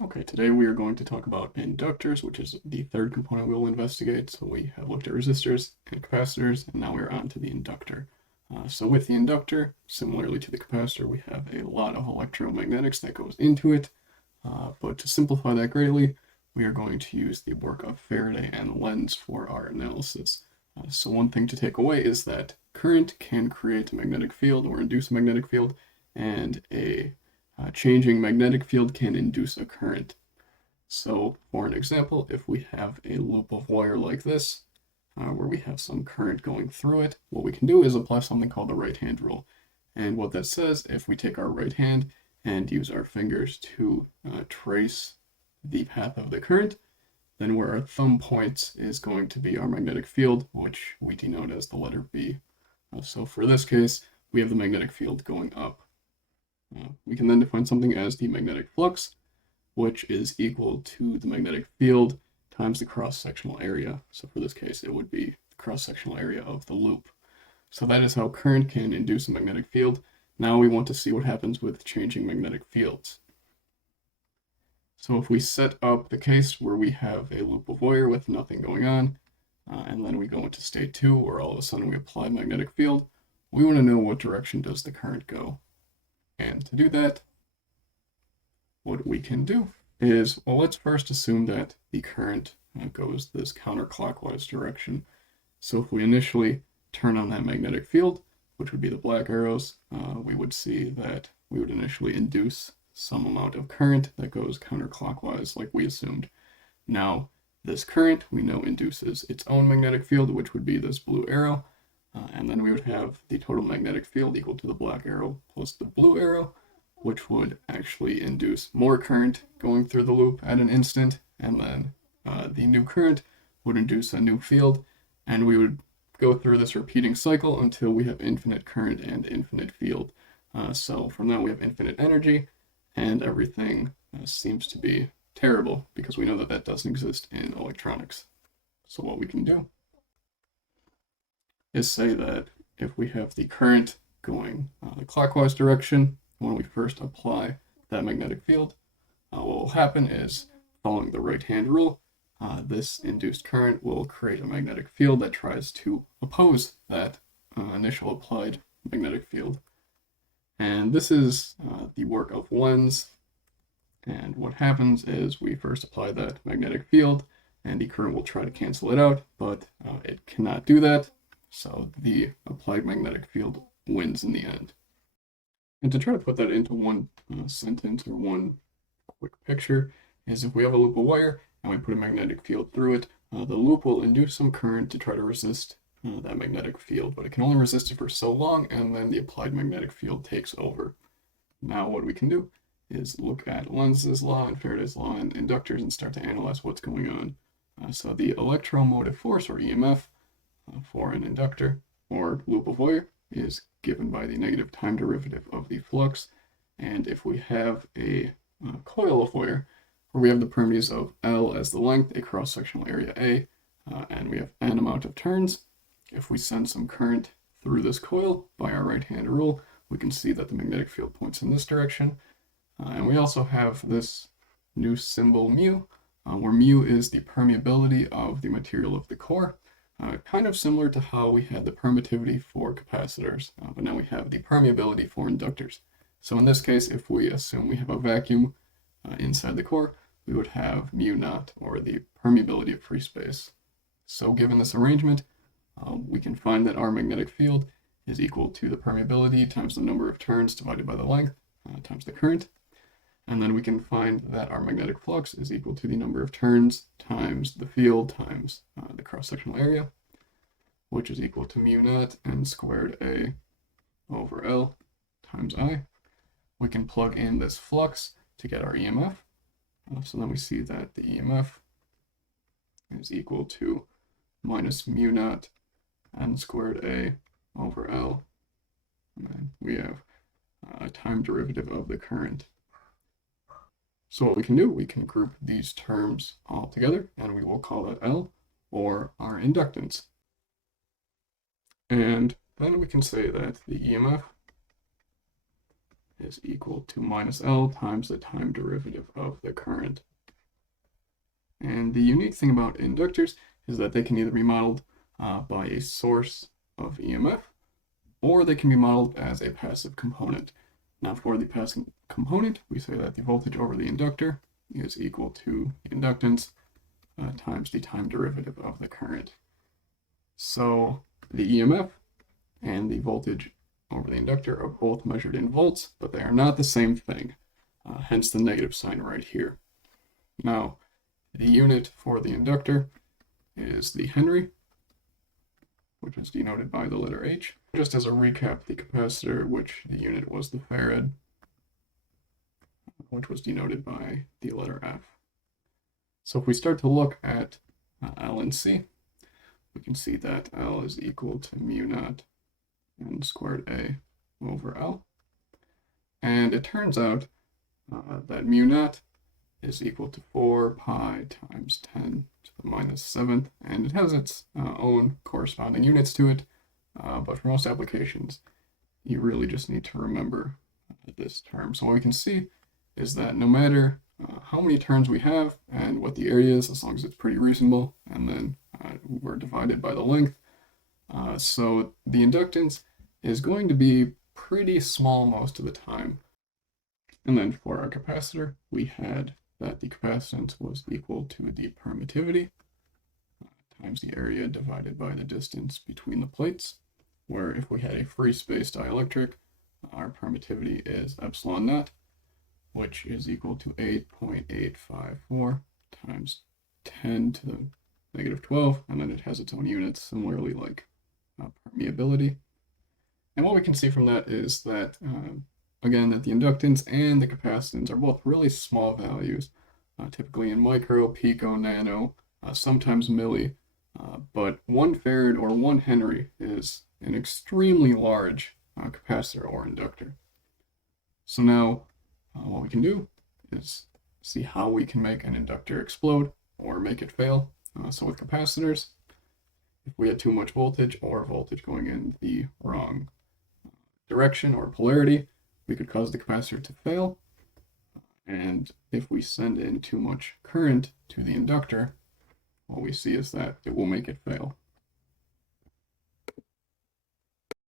Okay, today we are going to talk about inductors, which is the third component we will investigate. So we have looked at resistors and capacitors, and now we're on to the inductor. So with the inductor, similarly to the capacitor, we have a lot of electromagnetics that goes into it. But to simplify that greatly, we are going to use the work of Faraday and Lenz for our analysis. So one thing to take away is that current can create a magnetic field or induce a magnetic field, and a changing magnetic field can induce a current. So for an example, if we have a loop of wire like this, where we have some current going through it, what we can do is apply something called the right-hand rule. And what that says, if we take our right hand and use our fingers to trace the path of the current, then where our thumb points is going to be our magnetic field, which we denote as the letter B. So for this case, we have the magnetic field going up. We can then define something as the magnetic flux, which is equal to the magnetic field times the cross-sectional area. So for this case, it would be the cross-sectional area of the loop. So that is how current can induce a magnetic field. Now we want to see what happens with changing magnetic fields. So if we set up the case where we have a loop of wire with nothing going on, and then we go into state 2, where all of a sudden we apply magnetic field, we want to know what direction does the current go. And to do that, what we can do is, well, let's first assume that the current goes this counterclockwise direction. So if we initially turn on that magnetic field, which would be the black arrows, we would see that we would initially induce some amount of current that goes counterclockwise like we assumed. Now, this current we know induces its own magnetic field, which would be this blue arrow, and then we would have the total magnetic field equal to the black arrow plus the blue arrow, which would actually induce more current going through the loop at an instant, and then the new current would induce a new field, and we would go through this repeating cycle until we have infinite current and infinite field. So from that we have infinite energy, and everything seems to be terrible because we know that that doesn't exist in electronics. So what we can do is say that if we have the current going the clockwise direction, when we first apply that magnetic field, what will happen is, following the right-hand rule, this induced current will create a magnetic field that tries to oppose that initial applied magnetic field. And this is the work of Lenz. And what happens is we first apply that magnetic field, and the current will try to cancel it out, but it cannot do that. So the applied magnetic field wins in the end. And to try to put that into one sentence or one quick picture is, if we have a loop of wire and we put a magnetic field through it, the loop will induce some current to try to resist that magnetic field, but it can only resist it for so long, and then the applied magnetic field takes over. Now what we can do is look at Lenz's law and Faraday's law and inductors and start to analyze what's going on. So the electromotive force, or EMF, for an inductor or loop of wire is given by the negative time derivative of the flux. And if we have a coil of wire where we have the permeability of L as the length, a cross-sectional area A, and we have n amount of turns, if we send some current through this coil by our right-hand rule, we can see that the magnetic field points in this direction. And we also have this new symbol mu, where mu is the permeability of the material of the core. Kind of similar to how we had the permittivity for capacitors, but now we have the permeability for inductors. So in this case, if we assume we have a vacuum inside the core, we would have mu naught, or the permeability of free space. So given this arrangement, we can find that our magnetic field is equal to the permeability times the number of turns divided by the length times the current. And then we can find that our magnetic flux is equal to the number of turns times the field times the cross-sectional area, which is equal to mu naught n squared A over L times I. We can plug in this flux to get our EMF. So then we see that the EMF is equal to minus mu naught n squared A over L. And then we have a time derivative of the current. So what we can do, we can group these terms all together, and we will call that L, or our inductance. And then we can say that the EMF is equal to minus L times the time derivative of the current. And the unique thing about inductors is that they can either be modeled by a source of EMF, or they can be modeled as a passive component. Now for the passive component, we say that the voltage over the inductor is equal to inductance times the time derivative of the current. So the EMF and the voltage over the inductor are both measured in volts, but they are not the same thing, hence the negative sign right here. Now, the unit for the inductor is the Henry, which is denoted by the letter H. Just as a recap, the capacitor, which the unit was the farad, which was denoted by the letter F. So if we start to look at L and C, we can see that L is equal to mu naught N squared A over L. And it turns out that mu naught is equal to 4 pi times 10 to the minus 7th, and it has its own corresponding units to it, but for most applications, you really just need to remember this term. So what we can see is that no matter how many turns we have and what the area is, as long as it's pretty reasonable, and then we're divided by the length, so the inductance is going to be pretty small most of the time. And then for our capacitor, we had that the capacitance was equal to the permittivity times the area divided by the distance between the plates, where if we had a free space dielectric, our permittivity is epsilon naught, which is equal to 8.854 times 10 to the negative 12, and then it has its own units, similarly like permeability. And what we can see from that is that again, that the inductance and the capacitance are both really small values, typically in micro, pico, nano, sometimes milli, but 1 farad or 1 Henry is an extremely large capacitor or inductor. So now what we can do is see how we can make an inductor explode or make it fail. So with capacitors, if we had too much voltage or voltage going in the wrong direction or polarity, we could cause the capacitor to fail. And if we send in too much current to the inductor, what we see is that it will make it fail.